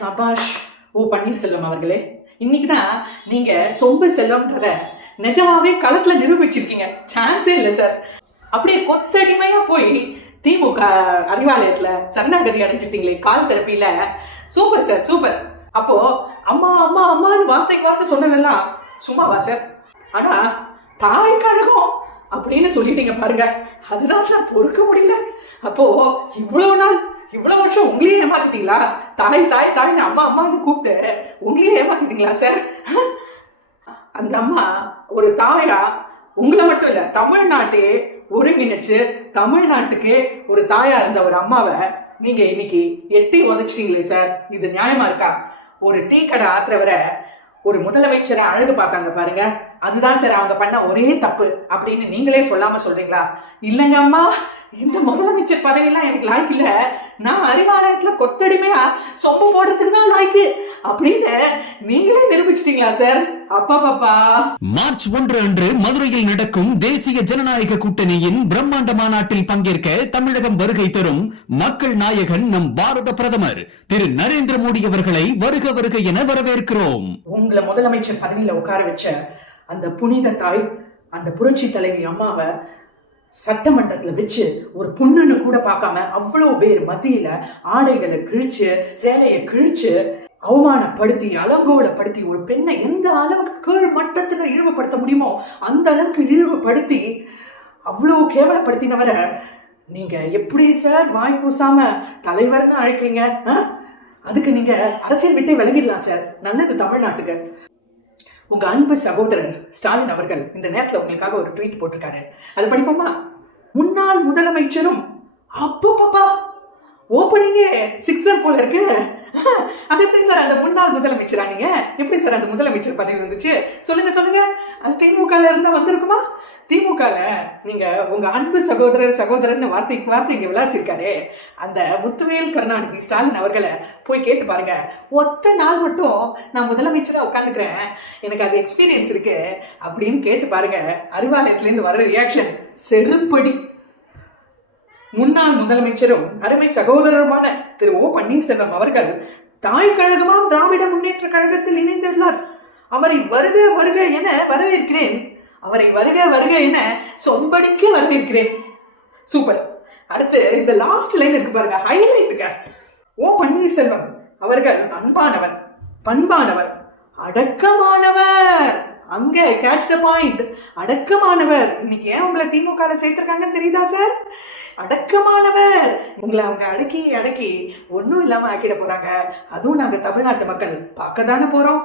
சபாஷ் ஓ பன்னீர்செல்வம் அவர்களே, இன்னைக்கு தான் நீங்க சொம்பு செல்வம்ன்றத நிஜமாவே களத்துல நிரூபிச்சிருக்கீங்க. சான்ஸே இல்லை சார். அப்படியே கொத்தடிமையா போய் திமுக அறிவாலயத்துல சரணாகதி அடைஞ்சிட்டீங்களே கால் தெரப்பியில. Super sir, super. அப்போ அம்மா அம்மா அம்மான்னு வார்த்தைக்கு வார்த்தை சொன்னதெல்லாம் சும்மாவா சார்? ஆனா தாய் கழகம் அப்படின்னு சொல்லிட்டீங்க பாருங்க, அதுதான் சார் பொறுக்க முடியல. அப்போ இவ்வளவு நாள் இவ்வளவு வருஷம் உங்களையே ஏமாத்திட்டீங்களா? தாய் தாய் தாய்னு அம்மா அம்மான்னு கூப்பிட்டு உங்களையே ஏமாத்திட்டீங்களா சார்? அந்த அம்மா ஒரு தாயா உங்களை மட்டும் இல்ல தமிழ்நாட்டே ஒருங்கிணைச்சு தமிழ்நாட்டுக்கு ஒரு தாயா இருந்த ஒரு அம்மாவை நீங்க இன்னைக்கு எட்டி உதச்சிட்டீங்களே சார். இது நியாயமா இருக்கா? ஒரு டீ கடை ஆத்துறவரை ஒரு முதலமைச்சரை அழகு பார்த்தாங்க பாருங்க, அதுதான் சார் அவங்க பண்ண ஒரே தப்பு அப்படின்னு நீங்களே சொல்லாம சொல்றீங்களா? இல்லைங்க அம்மா, இந்த முதலமைச்சர் பதவியெல்லாம் எனக்கு லாய்க்கு இல்ல, நான் அறிவாலயத்துல கொத்தடிமையா சொப்பு போடுறதுக்கு தான் லாய்க்கு அப்படின்னு நீங்களே நிரூபிச்சிட்டீங்களா சார்? அப்பா பாப்பா. மார்ச் 1 அன்று மதுரையில் நடக்கும் தேசிய ஜனநாயக கூட்டணியின் பிரம்மாண்ட மாநாட்டில் பங்கேற்க தமிழகம் வருகை தரும் மக்கள் நாயகன் நம் பாரத பிரதமர் திரு நரேந்திர மோடி அவர்களை வருக வருக என வரவேற்கிறோம். உங்களை முதலமைச்சர் பதவியில உட்கார வச்ச அந்த புனித தாய், அந்த புரட்சி தலைவி அம்மாவை சட்டமன்றத்துல வச்சு ஒரு பொண்ணுன்னு கூட பார்க்காம அவ்வளவு பேர் மத்தியில ஆடைகளை கிழிச்சு சேலையை கிழிச்சு அவமானப்படுத்தி அலங்கோலப்படுத்தி ஒரு பெண்ணை எந்த அளவுக்கு கீழ் மட்டத்துல இழிவுபடுத்த முடியுமோ அந்த அளவுக்கு இழிவுபடுத்தி அவ்வளவு கேவலப்படுத்தினவரை நீங்க எப்படி சார் வாய் கூசாம தலைவர்னு அழைக்கிறீங்க? அதுக்கு நீங்க அரசியல் விட்டே விலகிடலாம் சார், நல்லது தமிழ்நாட்டுக்கு. உங்க அன்பு சகோதரர் ஸ்டாலின் அவர்கள் இந்த நேரத்தில் உங்களுக்காக ஒரு ட்வீட் போட்டிருக்காரு, அது படிப்போமா? முன்னாள் முதலமைச்சரும் அப்பா ஓப்பனிங்கே சிக்ஸர் போல இருக்கு. அது எப்படி சார் அந்த முன்னாள் முதலமைச்சரா நீங்க? எப்படி சார் அந்த முதலமைச்சர் பதவி வந்துச்சு? சொல்லுங்க சொல்லுங்க. அது திமுக இருந்தா வந்திருக்குமா? திமுக நீங்க உங்க அன்பு சகோதரன் வார்த்தைக்கு வார்த்தை இங்க விளாசிருக்காரு. அந்த முத்துவேல் கருணாநிதி ஸ்டாலின் அவர்களை போய் கேட்டு பாருங்க. ஒத்த நாள் மட்டும் நான் முதலமைச்சரா உட்காந்துக்கிறேன், எனக்கு அது எக்ஸ்பீரியன்ஸ் இருக்கு அப்படின்னு கேட்டு பாருங்க. அறிவாலயத்துல இருந்து வர்ற ரியாக்ஷன் செருப்படி. முன்னாள் முதலமைச்சரும் அருமை சகோதரருமான திரு ஓ பன்னீர்செல்வம் அவர்கள் தாய் கழகமாம் திராவிட முன்னேற்ற கழகத்தில் இணைந்துள்ளார். அவரை வருக வருக என வரவேற்கிறேன், அவரை வருக வருக என சொம்படிக்க வரவேற்கிறேன். சூப்பர். அடுத்து இந்த லாஸ்ட் லைன் இருக்கு பாருங்க, ஹைலைட்டுங்க. ஓ பன்னீர்செல்வம் அவர்கள் அன்பானவர், பண்பானவர், அடக்கமானவர். அங்க கேட்ச் த பாயிண்ட், அடக்கமானவர். இன்னைக்கு ஏன் உங்களை திமுக சேர்த்திருக்காங்கன்னு தெரியுதா சார்? அடக்கமானவர். உங்களை அவங்க அடக்கி ஒன்றும் இல்லாம ஆக்கிட போறாங்க. அதுவும் நாங்க தமிழ்நாட்டு மக்கள் பார்க்க தானே போறோம்.